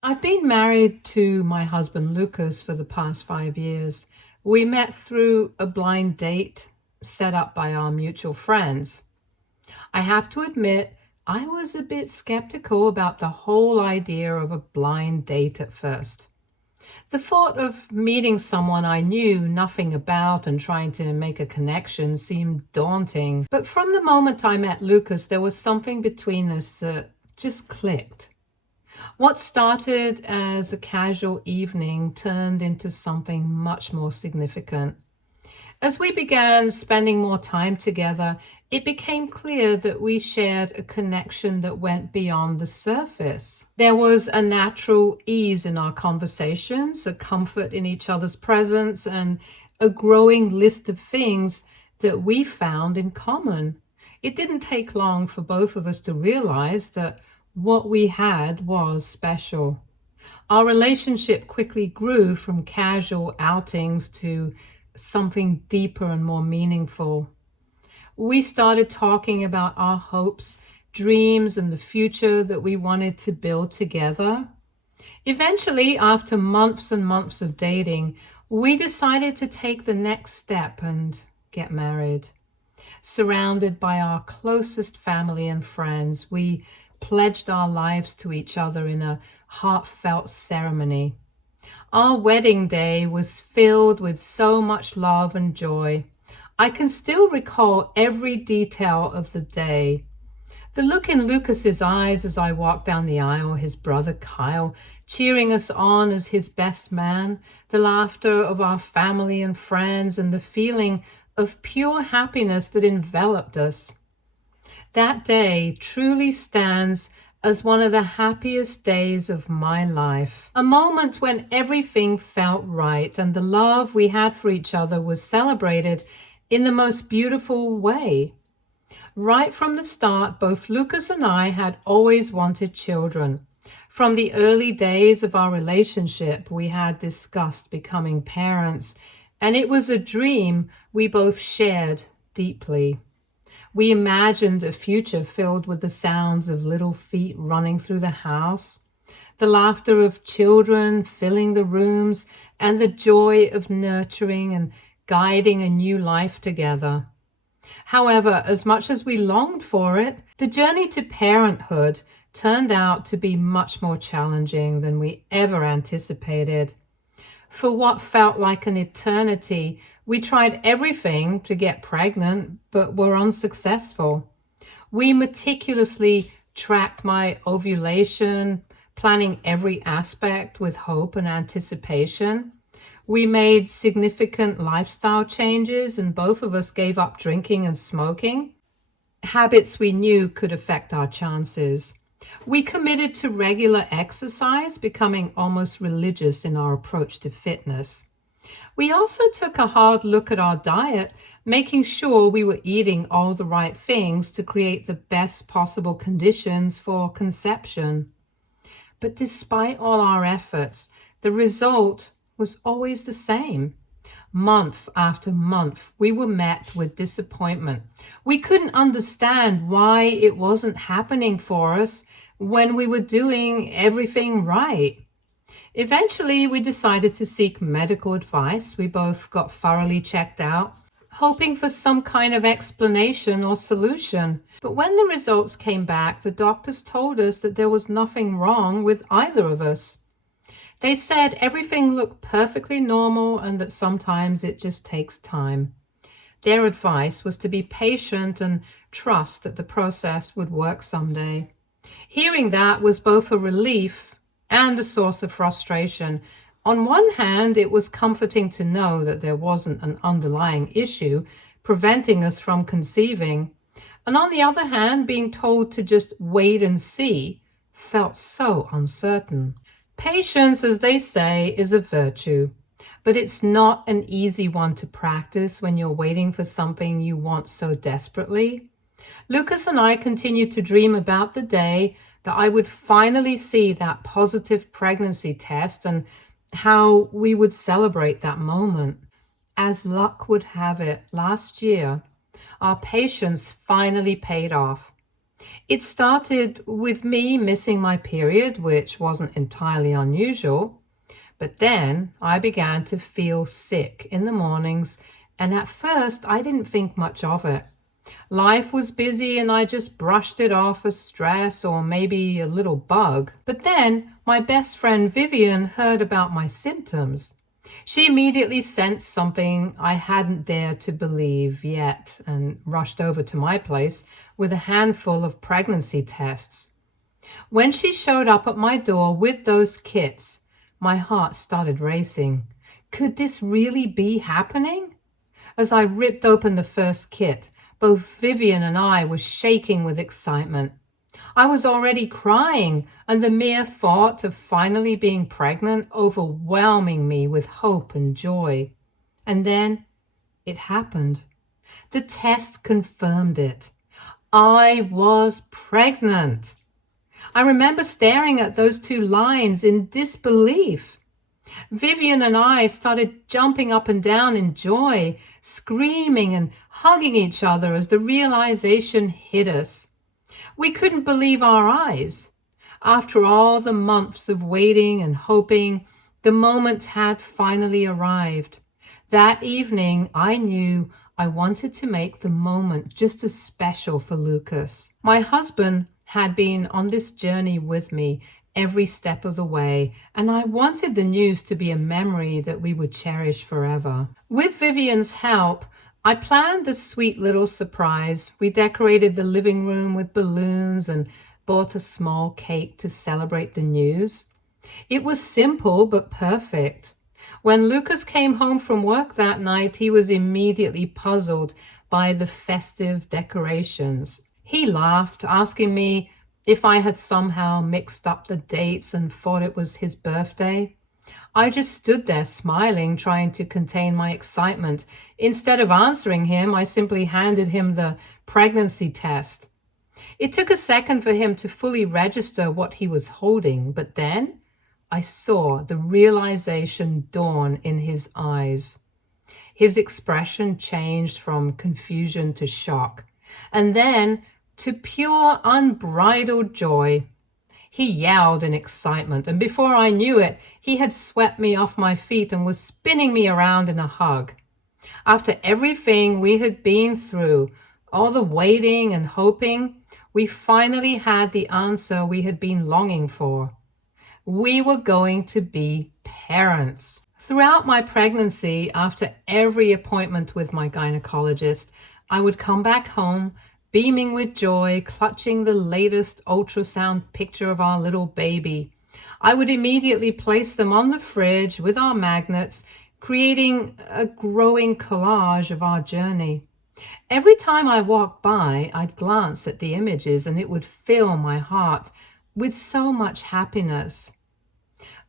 I've been married to my husband Lucas for the past 5 years. We met through a blind date set up by our mutual friends. I have to admit, I was a bit skeptical about the whole idea of a blind date at first. The thought of meeting someone I knew nothing about and trying to make a connection seemed daunting. But from the moment I met Lucas, there was something between us that just clicked. What started as a casual evening turned into something much more significant. As we began spending more time together, it became clear that we shared a connection that went beyond the surface. There was a natural ease in our conversations, a comfort in each other's presence, and a growing list of things that we found in common. It didn't take long for both of us to realize that what we had was special. Our relationship quickly grew from casual outings to something deeper and more meaningful. We started talking about our hopes, dreams, and the future that we wanted to build together. Eventually, after months and months of dating, we decided to take the next step and get married. Surrounded by our closest family and friends, we pledged our lives to each other in a heartfelt ceremony. Our wedding day was filled with so much love and joy. I can still recall every detail of the day. The look in Lucas's eyes as I walked down the aisle, his brother Kyle cheering us on as his best man, the laughter of our family and friends, and the feeling of pure happiness that enveloped us. That day truly stands as one of the happiest days of my life. A moment when everything felt right and the love we had for each other was celebrated in the most beautiful way. Right from the start, both Lucas and I had always wanted children. From the early days of our relationship, we had discussed becoming parents, and it was a dream we both shared deeply. We imagined a future filled with the sounds of little feet running through the house, the laughter of children filling the rooms, and the joy of nurturing and guiding a new life together. However, as much as we longed for it, the journey to parenthood turned out to be much more challenging than we ever anticipated. For what felt like an eternity, we tried everything to get pregnant, but were unsuccessful. We meticulously tracked my ovulation, planning every aspect with hope and anticipation. We made significant lifestyle changes, and both of us gave up drinking and smoking, habits we knew could affect our chances. We committed to regular exercise, becoming almost religious in our approach to fitness. We also took a hard look at our diet, making sure we were eating all the right things to create the best possible conditions for conception. But despite all our efforts, the result was always the same. Month after month, we were met with disappointment. We couldn't understand why it wasn't happening for us when we were doing everything right. Eventually, we decided to seek medical advice. We both got thoroughly checked out, hoping for some kind of explanation or solution. But when the results came back, the doctors told us that there was nothing wrong with either of us. They said everything looked perfectly normal and that sometimes it just takes time. Their advice was to be patient and trust that the process would work someday. Hearing that was both a relief and a source of frustration. On one hand, it was comforting to know that there wasn't an underlying issue preventing us from conceiving. And on the other hand, being told to just wait and see felt so uncertain. Patience, as they say, is a virtue, but it's not an easy one to practice when you're waiting for something you want so desperately. Lucas and I continued to dream about the day that I would finally see that positive pregnancy test and how we would celebrate that moment. As luck would have it, last year, our patience finally paid off. It started with me missing my period, which wasn't entirely unusual, but then I began to feel sick in the mornings, and at first I didn't think much of it. Life was busy and I just brushed it off as stress or maybe a little bug. But then my best friend Vivian heard about my symptoms. She immediately sensed something I hadn't dared to believe yet and rushed over to my place with a handful of pregnancy tests. When she showed up at my door with those kits, my heart started racing. Could this really be happening? As I ripped open the first kit, both Vivian and I were shaking with excitement. I was already crying, and the mere thought of finally being pregnant overwhelming me with hope and joy. And then it happened. The test confirmed it. I was pregnant. I remember staring at those two lines in disbelief. Vivian and I started jumping up and down in joy, screaming and hugging each other as the realization hit us. We couldn't believe our eyes. After all the months of waiting and hoping, the moment had finally arrived. That evening, I knew I wanted to make the moment just as special for Lucas. My husband had been on this journey with me every step of the way, and I wanted the news to be a memory that we would cherish forever. With Vivian's help, I planned a sweet little surprise. We decorated the living room with balloons and bought a small cake to celebrate the news. It was simple but perfect. When Lucas came home from work that night, he was immediately puzzled by the festive decorations. He laughed, asking me if I had somehow mixed up the dates and thought it was his birthday. I just stood there smiling, trying to contain my excitement. Instead of answering him, I simply handed him the pregnancy test. It took a second for him to fully register what he was holding, but then I saw the realization dawn in his eyes. His expression changed from confusion to shock, and then to pure unbridled joy. He yelled in excitement, and before I knew it, he had swept me off my feet and was spinning me around in a hug. After everything we had been through, all the waiting and hoping, we finally had the answer we had been longing for. We were going to be parents. Throughout my pregnancy, after every appointment with my gynecologist, I would come back home beaming with joy, clutching the latest ultrasound picture of our little baby. I would immediately place them on the fridge with our magnets, creating a growing collage of our journey. Every time I walked by, I'd glance at the images and it would fill my heart with so much happiness.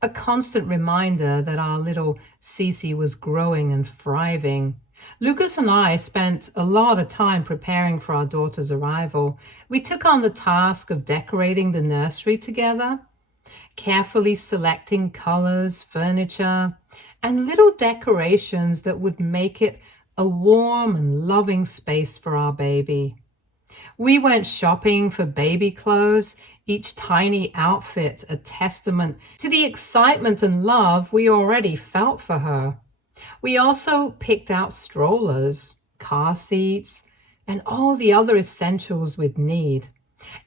A constant reminder that our little Cece was growing and thriving. Lucas and I spent a lot of time preparing for our daughter's arrival. We took on the task of decorating the nursery together, carefully selecting colors, furniture, and little decorations that would make it a warm and loving space for our baby. We went shopping for baby clothes, each tiny outfit a testament to the excitement and love we already felt for her. We also picked out strollers, car seats, and all the other essentials we'd need.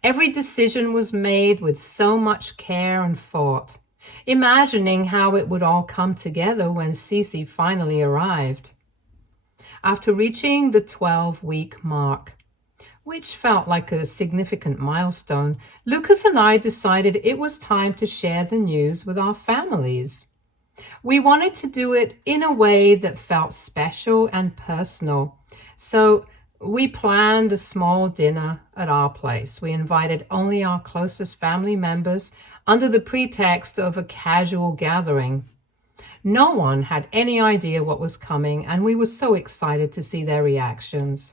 Every decision was made with so much care and thought, imagining how it would all come together when Cece finally arrived. After reaching the 12-week mark, which felt like a significant milestone, Lucas and I decided it was time to share the news with our families. We wanted to do it in a way that felt special and personal, so we planned a small dinner at our place. We invited only our closest family members under the pretext of a casual gathering. No one had any idea what was coming, and we were so excited to see their reactions.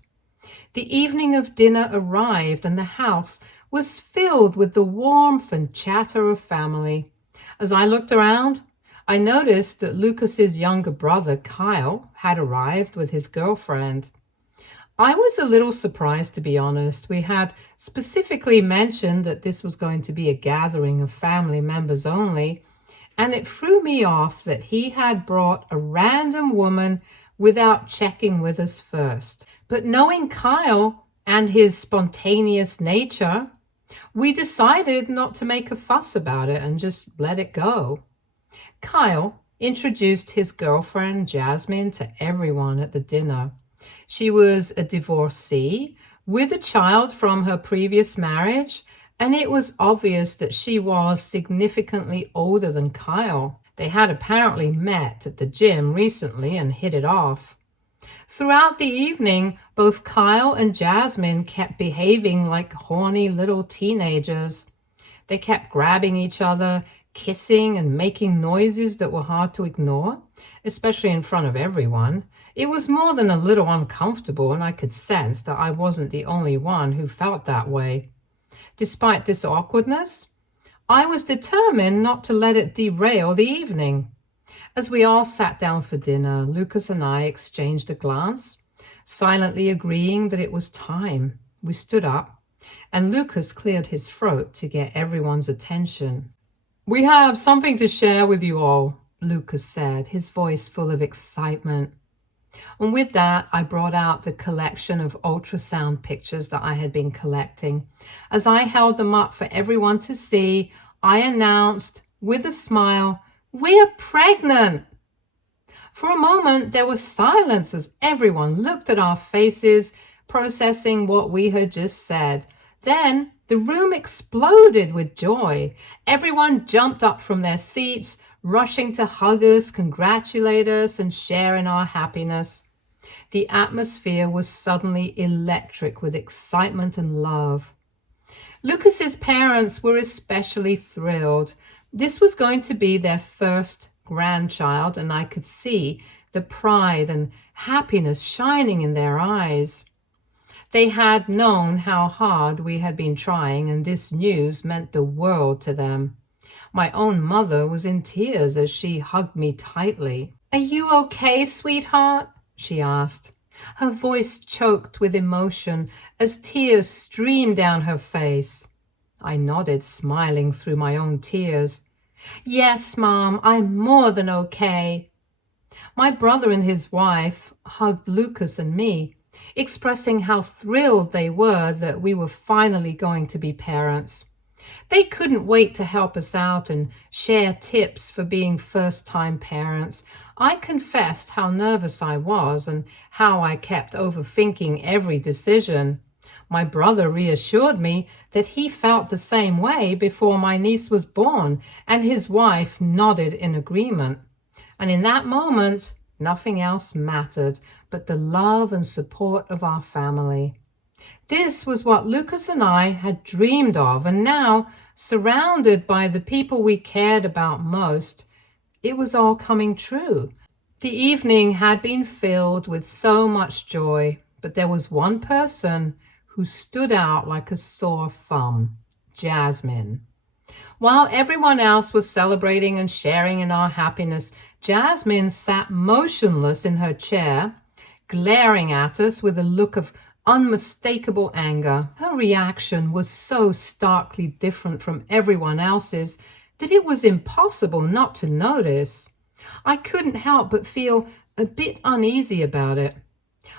The evening of dinner arrived, and the house was filled with the warmth and chatter of family. As I looked around, I noticed that Lucas's younger brother, Kyle, had arrived with his girlfriend. I was a little surprised, to be honest. We had specifically mentioned that this was going to be a gathering of family members only, and it threw me off that he had brought a random woman without checking with us first. But knowing Kyle and his spontaneous nature, we decided not to make a fuss about it and just let it go. Kyle introduced his girlfriend Jasmine to everyone at the dinner. She was a divorcee with a child from her previous marriage, and it was obvious that she was significantly older than Kyle. They had apparently met at the gym recently and hit it off. Throughout the evening, both Kyle and Jasmine kept behaving like horny little teenagers. They kept grabbing each other, kissing, and making noises that were hard to ignore, especially in front of everyone. It was more than a little uncomfortable, and I could sense that I wasn't the only one who felt that way. Despite this awkwardness, I was determined not to let it derail the evening. As we all sat down for dinner, Lucas and I exchanged a glance, silently agreeing that it was time. We stood up, and Lucas cleared his throat to get everyone's attention. "We have something to share with you all," Lucas said, his voice full of excitement. And with that, I brought out the collection of ultrasound pictures that I had been collecting. As I held them up for everyone to see, I announced, with a smile, "We're pregnant!" For a moment, there was silence as everyone looked at our faces, processing what we had just said. Then the room exploded with joy. Everyone jumped up from their seats, rushing to hug us, congratulate us, and share in our happiness. The atmosphere was suddenly electric with excitement and love. Lucas's parents were especially thrilled. This was going to be their first grandchild, and I could see the pride and happiness shining in their eyes. They had known how hard we had been trying, and this news meant the world to them. My own mother was in tears as she hugged me tightly. "Are you okay, sweetheart?" she asked. Her voice choked with emotion as tears streamed down her face. I nodded, smiling through my own tears. "Yes, Mom, I'm more than okay." My brother and his wife hugged Lucas and me, expressing how thrilled they were that we were finally going to be parents. They couldn't wait to help us out and share tips for being first-time parents. I confessed how nervous I was and how I kept overthinking every decision. My brother reassured me that he felt the same way before my niece was born, and his wife nodded in agreement. And in that moment, nothing else mattered but the love and support of our family. This was what Lucas and I had dreamed of, and now, surrounded by the people we cared about most, it was all coming true. The evening had been filled with so much joy, but there was one person who stood out like a sore thumb: Jasmine. While everyone else was celebrating and sharing in our happiness, Jasmine sat motionless in her chair, glaring at us with a look of unmistakable anger. Her reaction was so starkly different from everyone else's that it was impossible not to notice. I couldn't help but feel a bit uneasy about it.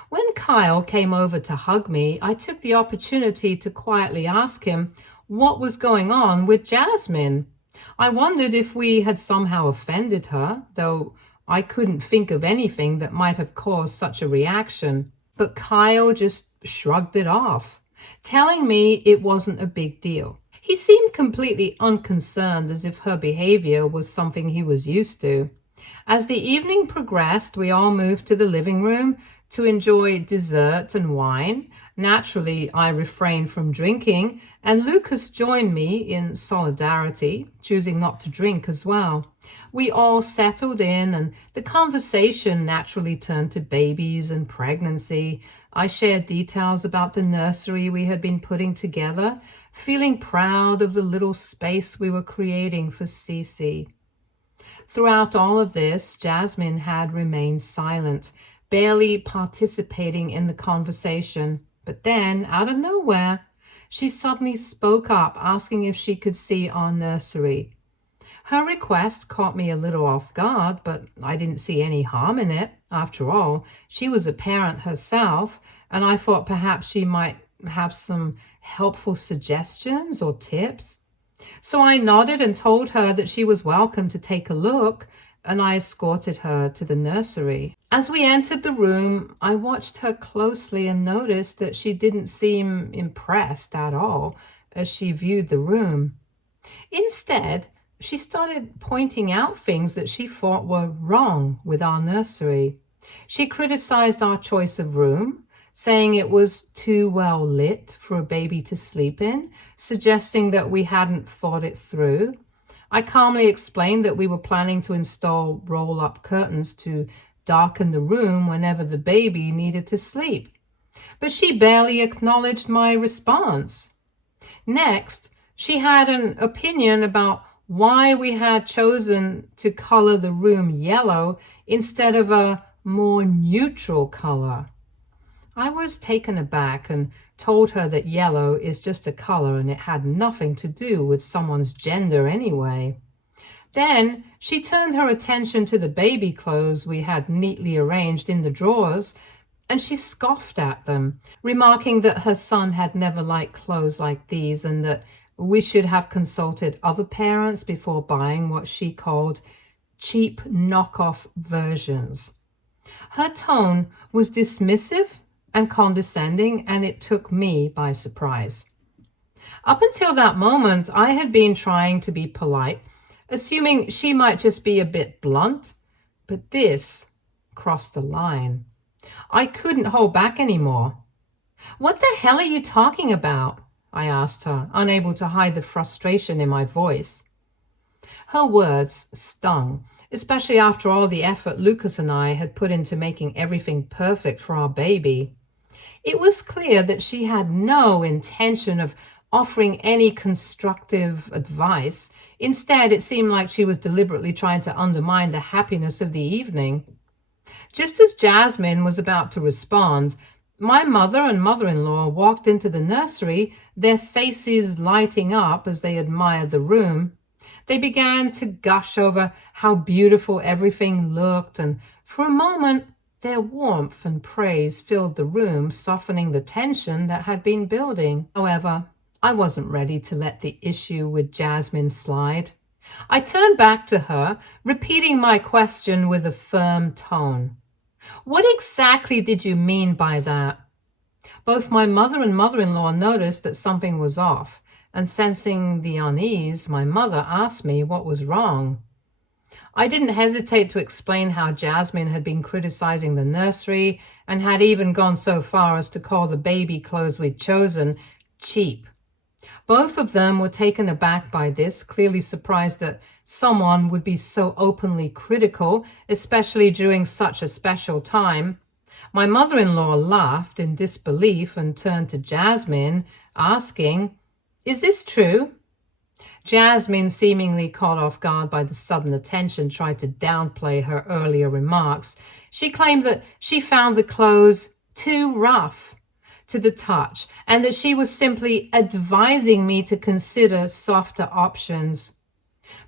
When Kyle came over to hug me, I took the opportunity to quietly ask him what was going on with Jasmine. I wondered if we had somehow offended her, though I couldn't think of anything that might have caused such a reaction. But Kyle just shrugged it off, telling me it wasn't a big deal. He seemed completely unconcerned, as if her behavior was something he was used to. As the evening progressed, we all moved to the living room to enjoy dessert and wine. Naturally, I refrained from drinking, and Lucas joined me in solidarity, choosing not to drink as well. We all settled in, and the conversation naturally turned to babies and pregnancy. I shared details about the nursery we had been putting together, feeling proud of the little space we were creating for Cece. Throughout all of this, Jasmine had remained silent, barely participating in the conversation. But then, out of nowhere, she suddenly spoke up, asking if she could see our nursery. Her request caught me a little off guard, but I didn't see any harm in it. After all, she was a parent herself, and I thought perhaps she might have some helpful suggestions or tips. So I nodded and told her that she was welcome to take a look, and I escorted her to the nursery. As we entered the room, I watched her closely and noticed that she didn't seem impressed at all as she viewed the room. Instead, she started pointing out things that she thought were wrong with our nursery. She criticized our choice of room, saying it was too well lit for a baby to sleep in, suggesting that we hadn't thought it through. I calmly explained that we were planning to install roll-up curtains to darken the room whenever the baby needed to sleep. But she barely acknowledged my response. Next, she had an opinion about why we had chosen to color the room yellow instead of a more neutral color. I was taken aback and told her that yellow is just a color and it had nothing to do with someone's gender anyway. Then she turned her attention to the baby clothes we had neatly arranged in the drawers, and she scoffed at them, remarking that her son had never liked clothes like these and that we should have consulted other parents before buying what she called cheap knockoff versions. Her tone was dismissive and condescending, and it took me by surprise. Up until that moment, I had been trying to be polite, assuming she might just be a bit blunt, but this crossed the line. I couldn't hold back anymore. "What the hell are you talking about?" I asked her, unable to hide the frustration in my voice. Her words stung, especially after all the effort Lucas and I had put into making everything perfect for our baby. It was clear that she had no intention of offering any constructive advice. Instead, it seemed like she was deliberately trying to undermine the happiness of the evening. Just as Jasmine was about to respond, my mother and mother-in-law walked into the nursery, their faces lighting up as they admired the room. They began to gush over how beautiful everything looked, and for a moment, their warmth and praise filled the room, softening the tension that had been building. However, I wasn't ready to let the issue with Jasmine slide. I turned back to her, repeating my question with a firm tone. "What exactly did you mean by that?" Both my mother and mother-in-law noticed that something was off, and sensing the unease, my mother asked me what was wrong. I didn't hesitate to explain how Jasmine had been criticizing the nursery and had even gone so far as to call the baby clothes we'd chosen cheap. Both of them were taken aback by this, clearly surprised that someone would be so openly critical, especially during such a special time. My mother-in-law laughed in disbelief and turned to Jasmine, asking, "Is this true?" Jasmine, seemingly caught off guard by the sudden attention, tried to downplay her earlier remarks. She claimed that she found the clothes too rough to the touch and that she was simply advising me to consider softer options.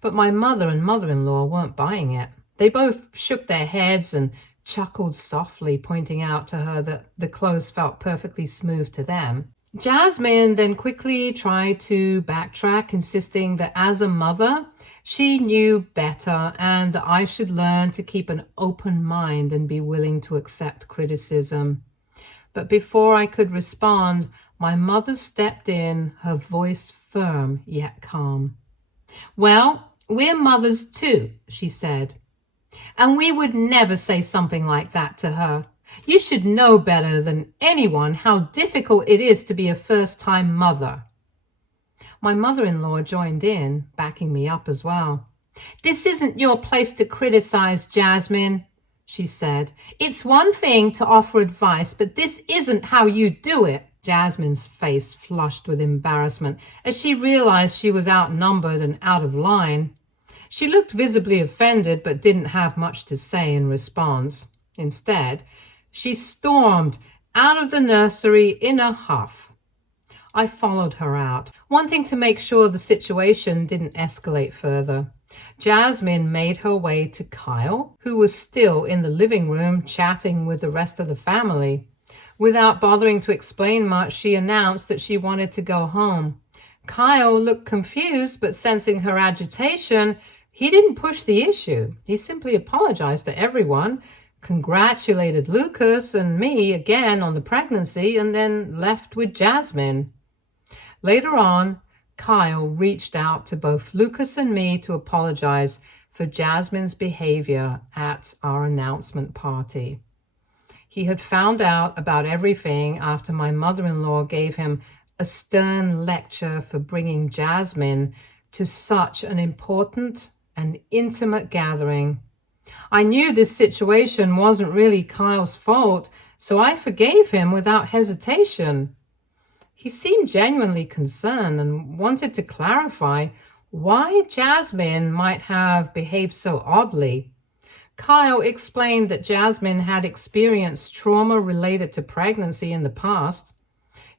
But my mother and mother-in-law weren't buying it. They both shook their heads and chuckled softly, pointing out to her that the clothes felt perfectly smooth to them. Jasmine then quickly tried to backtrack, insisting that as a mother, she knew better and that I should learn to keep an open mind and be willing to accept criticism. But before I could respond, my mother stepped in, her voice firm yet calm. "Well, we're mothers too," she said, "and we would never say something like that to her. You should know better than anyone how difficult it is to be a first-time mother." My mother-in-law joined in, backing me up as well. "This isn't your place to criticize, Jasmine," she said. "It's one thing to offer advice, but this isn't how you do it." Jasmine's face flushed with embarrassment as she realized she was outnumbered and out of line. She looked visibly offended but didn't have much to say in response. Instead, She stormed out of the nursery in a huff. I followed her out, wanting to make sure the situation didn't escalate further. Jasmine made her way to Kyle, who was still in the living room chatting with the rest of the family. Without bothering to explain much, she announced that she wanted to go home. Kyle looked confused, but sensing her agitation, he didn't push the issue. He simply apologized to everyone, congratulated Lucas and me again on the pregnancy, and then left with Jasmine. Later on, Kyle reached out to both Lucas and me to apologize for Jasmine's behavior at our announcement party. He had found out about everything after my mother-in-law gave him a stern lecture for bringing Jasmine to such an important and intimate gathering. I knew this situation wasn't really Kyle's fault, so I forgave him without hesitation. He seemed genuinely concerned and wanted to clarify why Jasmine might have behaved so oddly. Kyle explained that Jasmine had experienced trauma related to pregnancy in the past.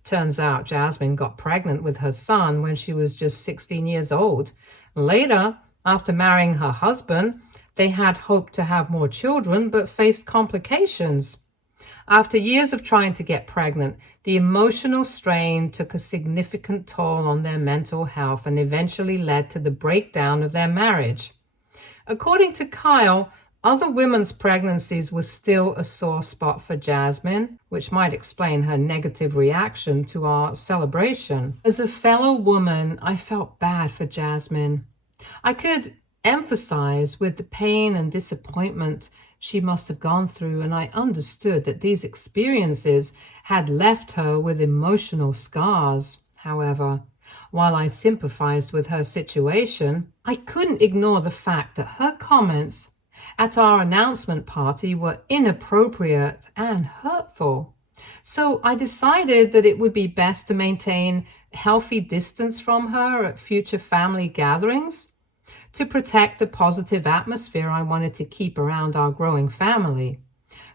Turns out Jasmine got pregnant with her son when she was just 16 years old. Later, after marrying her husband, they had hoped to have more children but faced complications. After years of trying to get pregnant, the emotional strain took a significant toll on their mental health and eventually led to the breakdown of their marriage. According to Kyle, other women's pregnancies were still a sore spot for Jasmine, which might explain her negative reaction to our celebration. As a fellow woman, I felt bad for Jasmine. I could empathize with the pain and disappointment she must have gone through, and I understood that these experiences had left her with emotional scars. However, while I sympathized with her situation, I couldn't ignore the fact that her comments at our announcement party were inappropriate and hurtful. So I decided that it would be best to maintain healthy distance from her at future family gatherings to protect the positive atmosphere I wanted to keep around our growing family.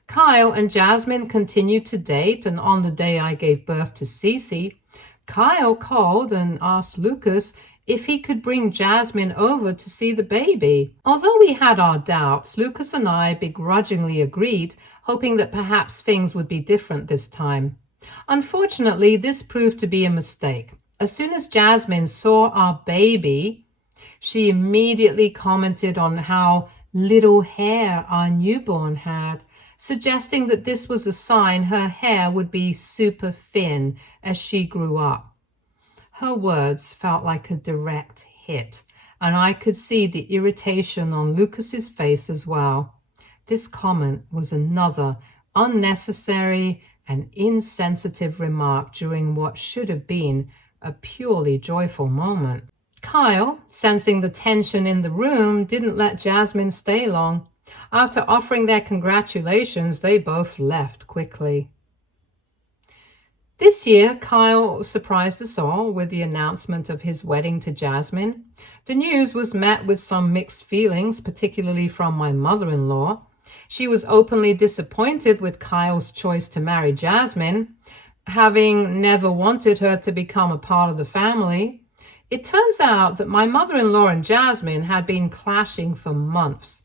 Kyle and Jasmine continued to date, and on the day I gave birth to Cece, Kyle called and asked Lucas if he could bring Jasmine over to see the baby. Although we had our doubts, Lucas and I begrudgingly agreed, hoping that perhaps things would be different this time. Unfortunately, this proved to be a mistake. As soon as Jasmine saw our baby, she immediately commented on how little hair our newborn had, suggesting that this was a sign her hair would be super thin as she grew up. Her words felt like a direct hit, and I could see the irritation on Lucas's face as well. This comment was another unnecessary and insensitive remark during what should have been a purely joyful moment. Kyle, sensing the tension in the room, didn't let Jasmine stay long. After offering their congratulations, they both left quickly. This year, Kyle surprised us all with the announcement of his wedding to Jasmine. The news was met with some mixed feelings, particularly from my mother-in-law. She was openly disappointed with Kyle's choice to marry Jasmine, having never wanted her to become a part of the family. It turns out that my mother-in-law and Jasmine had been clashing for months.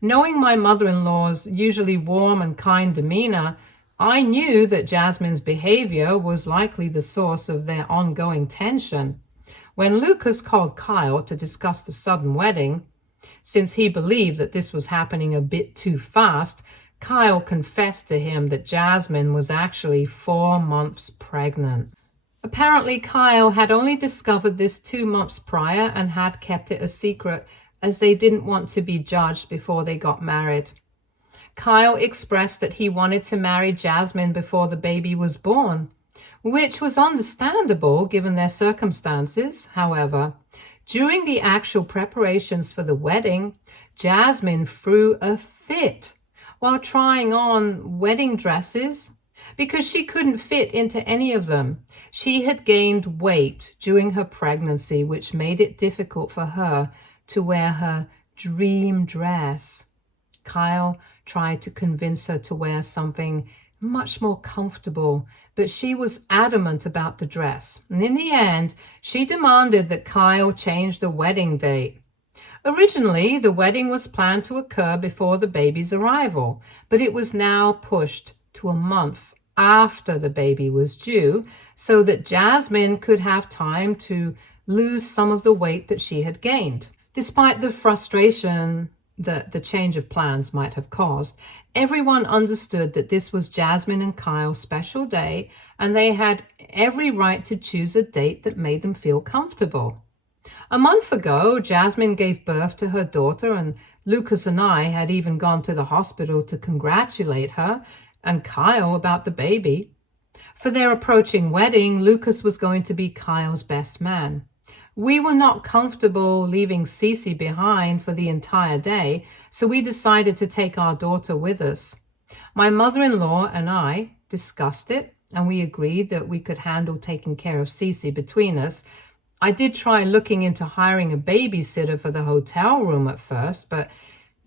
Knowing my mother-in-law's usually warm and kind demeanor, I knew that Jasmine's behavior was likely the source of their ongoing tension. When Lucas called Kyle to discuss the sudden wedding, since he believed that this was happening a bit too fast, Kyle confessed to him that Jasmine was actually 4 months pregnant. Apparently, Kyle had only discovered this 2 months prior and had kept it a secret, as they didn't want to be judged before they got married. Kyle expressed that he wanted to marry Jasmine before the baby was born, which was understandable given their circumstances. However, during the actual preparations for the wedding, Jasmine threw a fit while trying on wedding dresses because she couldn't fit into any of them. She had gained weight during her pregnancy, which made it difficult for her to wear her dream dress. Kyle tried to convince her to wear something much more comfortable, but she was adamant about the dress. And in the end, she demanded that Kyle change the wedding date. Originally, the wedding was planned to occur before the baby's arrival, but it was now pushed to a month after the baby was due so that Jasmine could have time to lose some of the weight that she had gained. Despite the frustration that the change of plans might have caused, everyone understood that this was Jasmine and Kyle's special day, and they had every right to choose a date that made them feel comfortable. A month ago, Jasmine gave birth to her daughter, and Lucas and I had even gone to the hospital to congratulate her and Kyle about the baby. For their approaching wedding, Lucas was going to be Kyle's best man. We were not comfortable leaving Cece behind for the entire day, so we decided to take our daughter with us. My mother-in-law and I discussed it, and we agreed that we could handle taking care of Cece between us. I did try looking into hiring a babysitter for the hotel room at first, but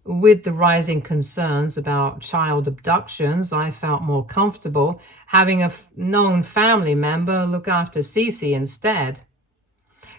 with the rising concerns about child abductions, I felt more comfortable having a known family member look after Cece instead.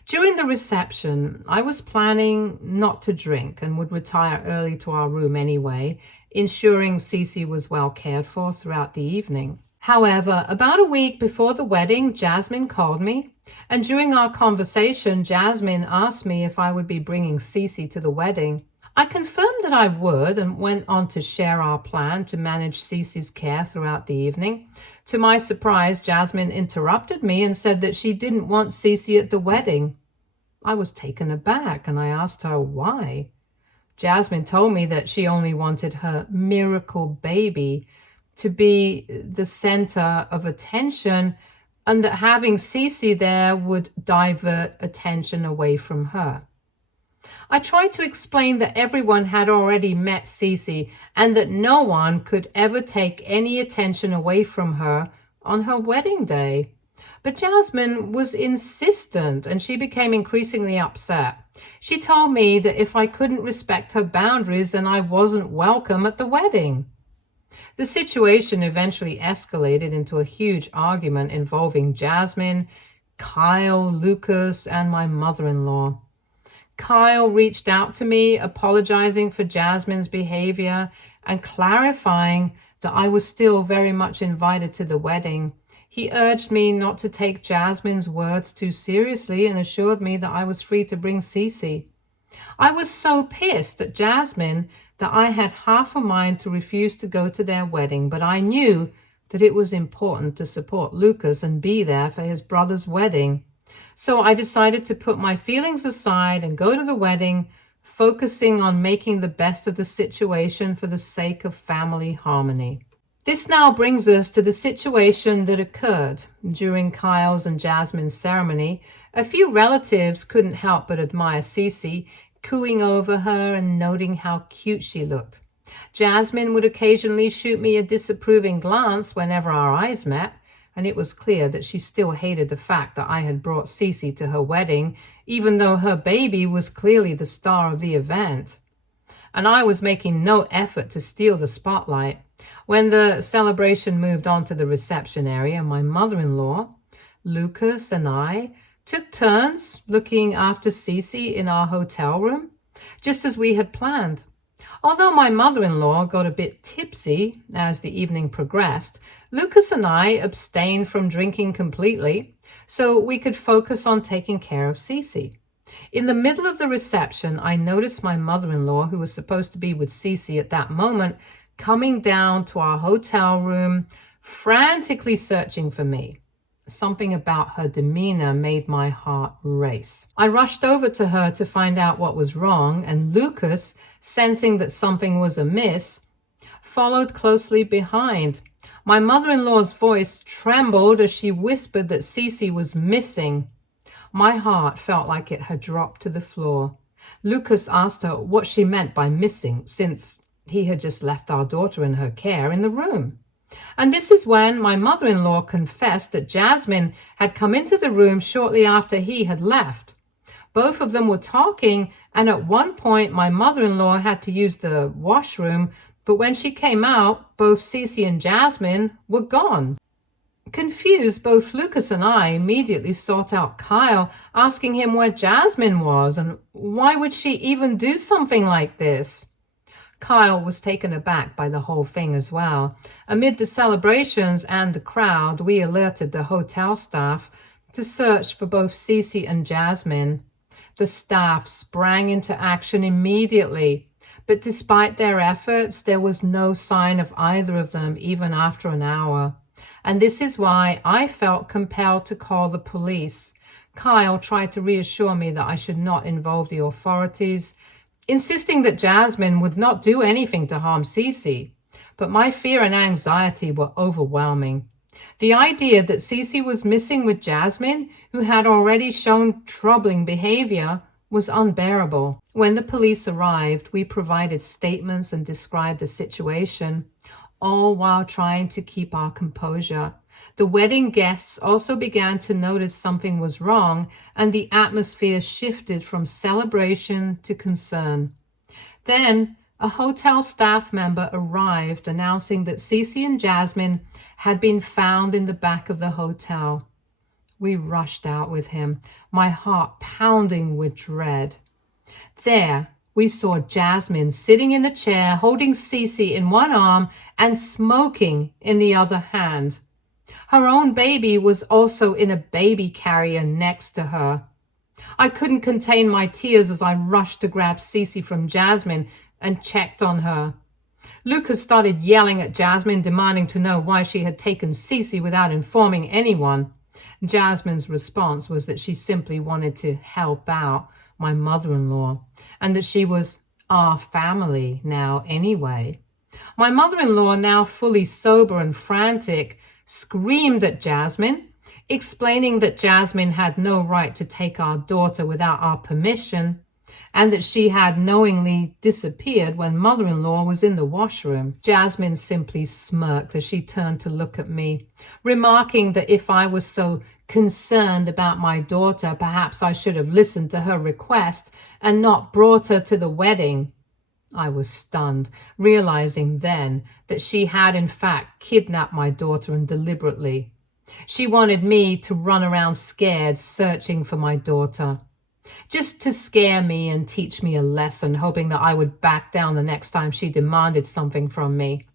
During the reception, I was planning not to drink and would retire early to our room anyway, ensuring Cece was well cared for throughout the evening. However, about a week before the wedding, Jasmine called me, and during our conversation, Jasmine asked me if I would be bringing Cece to the wedding. I confirmed that I would and went on to share our plan to manage Cece's care throughout the evening. To my surprise, Jasmine interrupted me and said that she didn't want Cece at the wedding. I was taken aback and I asked her why. Jasmine told me that she only wanted her miracle baby to be the center of attention and that having Cece there would divert attention away from her. I tried to explain that everyone had already met Cece and that no one could ever take any attention away from her on her wedding day. But Jasmine was insistent and she became increasingly upset. She told me that if I couldn't respect her boundaries, then I wasn't welcome at the wedding. The situation eventually escalated into a huge argument involving Jasmine, Kyle, Lucas, and my mother-in-law. Kyle reached out to me, apologizing for Jasmine's behavior and clarifying that I was still very much invited to the wedding. He urged me not to take Jasmine's words too seriously and assured me that I was free to bring Cece. I was so pissed at Jasmine that I had half a mind to refuse to go to their wedding, but I knew that it was important to support Lucas and be there for his brother's wedding. So I decided to put my feelings aside and go to the wedding, focusing on making the best of the situation for the sake of family harmony. This now brings us to the situation that occurred during Kyle's and Jasmine's ceremony. A few relatives couldn't help but admire Cece, cooing over her and noting how cute she looked. Jasmine would occasionally shoot me a disapproving glance whenever our eyes met, and it was clear that she still hated the fact that I had brought Cece to her wedding, even though her baby was clearly the star of the event. And I was making no effort to steal the spotlight. When the celebration moved on to the reception area, my mother-in-law, Lucas, and I took turns looking after Cece in our hotel room, just as we had planned. Although my mother-in-law got a bit tipsy as the evening progressed, Lucas and I abstained from drinking completely so we could focus on taking care of Cece. In the middle of the reception, I noticed my mother-in-law, who was supposed to be with Cece at that moment, coming down to our hotel room, frantically searching for me. Something about her demeanor made my heart race. I rushed over to her to find out what was wrong, and Lucas, sensing that something was amiss, followed closely behind. My mother-in-law's voice trembled as she whispered that Cece was missing. My heart felt like it had dropped to the floor. Lucas asked her what she meant by missing, since he had just left our daughter in her care in the room. And this is when my mother-in-law confessed that Jasmine had come into the room shortly after he had left. Both of them were talking, and at one point my mother-in-law had to use the washroom, but when she came out, both Cece and Jasmine were gone. Confused, both Lucas and I immediately sought out Kyle, asking him where Jasmine was and why would she even do something like this. Kyle was taken aback by the whole thing as well. Amid the celebrations and the crowd, we alerted the hotel staff to search for both Cece and Jasmine. The staff sprang into action immediately, but despite their efforts, there was no sign of either of them even after an hour. And this is why I felt compelled to call the police. Kyle tried to reassure me that I should not involve the authorities, insisting that Jasmine would not do anything to harm Cece. But my fear and anxiety were overwhelming. The idea that Cece was missing with Jasmine, who had already shown troubling behavior, was unbearable. When the police arrived, we provided statements and described the situation, all while trying to keep our composure. The wedding guests also began to notice something was wrong, and the atmosphere shifted from celebration to concern. Then, a hotel staff member arrived announcing that Cece and Jasmine had been found in the back of the hotel. We rushed out with him, my heart pounding with dread. There, we saw Jasmine sitting in a chair, holding Cece in one arm and smoking in the other hand. Her own baby was also in a baby carrier next to her. I couldn't contain my tears as I rushed to grab Cece from Jasmine and checked on her. Lucas started yelling at Jasmine, demanding to know why she had taken Cece without informing anyone. Jasmine's response was that she simply wanted to help out my mother-in-law, and that she was our family now anyway. My mother-in-law, now fully sober and frantic, screamed at Jasmine, explaining that Jasmine had no right to take our daughter without our permission, and that she had knowingly disappeared when mother-in-law was in the washroom. Jasmine simply smirked as she turned to look at me, remarking that if I was so concerned about my daughter, perhaps I should have listened to her request and not brought her to the wedding. I was stunned, realizing then that she had in fact kidnapped my daughter, and deliberately. She wanted me to run around scared, searching for my daughter, just to scare me and teach me a lesson, hoping that I would back down the next time she demanded something from me.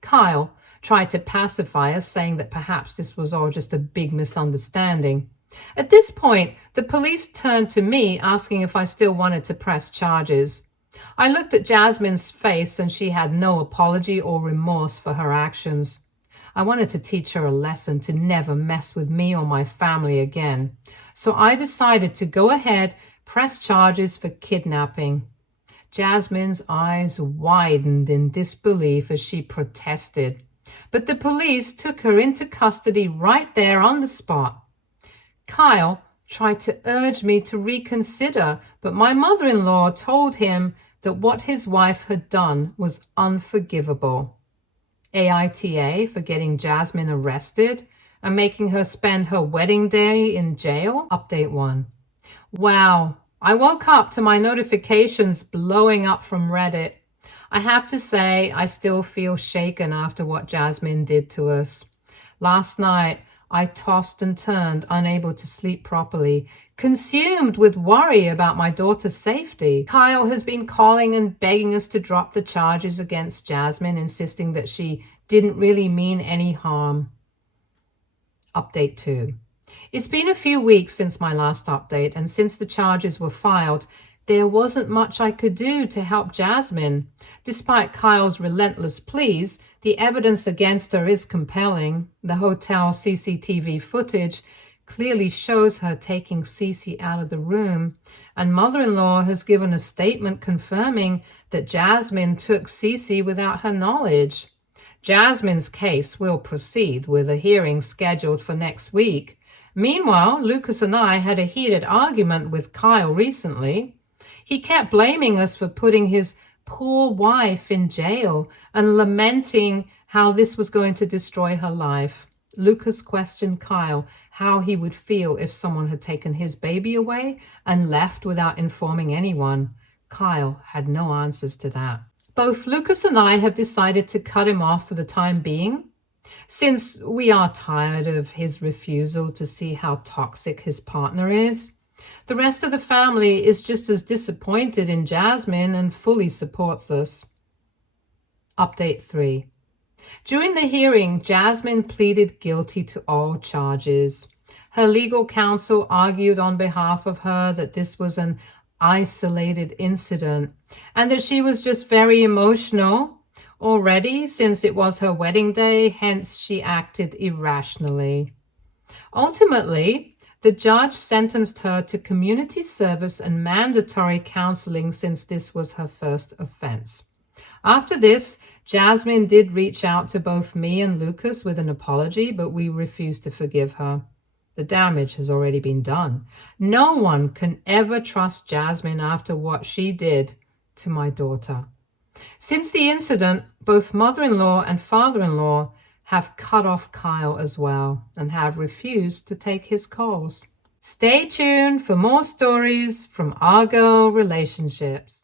Kyle tried to pacify us, saying that perhaps this was all just a big misunderstanding. At this point, the police turned to me, asking if I still wanted to press charges. I looked at Jasmine's face, and she had no apology or remorse for her actions. I wanted to teach her a lesson to never mess with me or my family again. So I decided to go ahead, press charges for kidnapping. Jasmine's eyes widened in disbelief as she protested, but the police took her into custody right there on the spot. Kyle tried to urge me to reconsider, but my mother-in-law told him that what his wife had done was unforgivable. AITA for getting Jasmine arrested and making her spend her wedding day in jail? Update 1. Wow, I woke up to my notifications blowing up from Reddit. I have to say, I still feel shaken after what Jasmine did to us. Last night, I tossed and turned, unable to sleep properly, consumed with worry about my daughter's safety. Kyle has been calling and begging us to drop the charges against Jasmine, insisting that she didn't really mean any harm. Update 2. It's been a few weeks since my last update, and since the charges were filed, there wasn't much I could do to help Jasmine. Despite Kyle's relentless pleas, the evidence against her is compelling. The hotel CCTV footage clearly shows her taking Cece out of the room, and mother-in-law has given a statement confirming that Jasmine took Cece without her knowledge. Jasmine's case will proceed, with a hearing scheduled for next week. Meanwhile, Lucas and I had a heated argument with Kyle recently. He kept blaming us for putting his poor wife in jail and lamenting how this was going to destroy her life. Lucas questioned Kyle how he would feel if someone had taken his baby away and left without informing anyone. Kyle had no answers to that. Both Lucas and I have decided to cut him off for the time being, since we are tired of his refusal to see how toxic his partner is. The rest of the family is just as disappointed in Jasmine and fully supports us. Update 3. During the hearing, Jasmine pleaded guilty to all charges. Her legal counsel argued on behalf of her that this was an isolated incident and that she was just very emotional already since it was her wedding day, hence she acted irrationally. Ultimately, the judge sentenced her to community service and mandatory counseling since this was her first offense. After this, Jasmine did reach out to both me and Lucas with an apology, but we refused to forgive her. The damage has already been done. No one can ever trust Jasmine after what she did to my daughter. Since the incident, both mother-in-law and father-in-law have cut off Kyle as well and have refused to take his calls. Stay tuned for more stories from our girl relationships.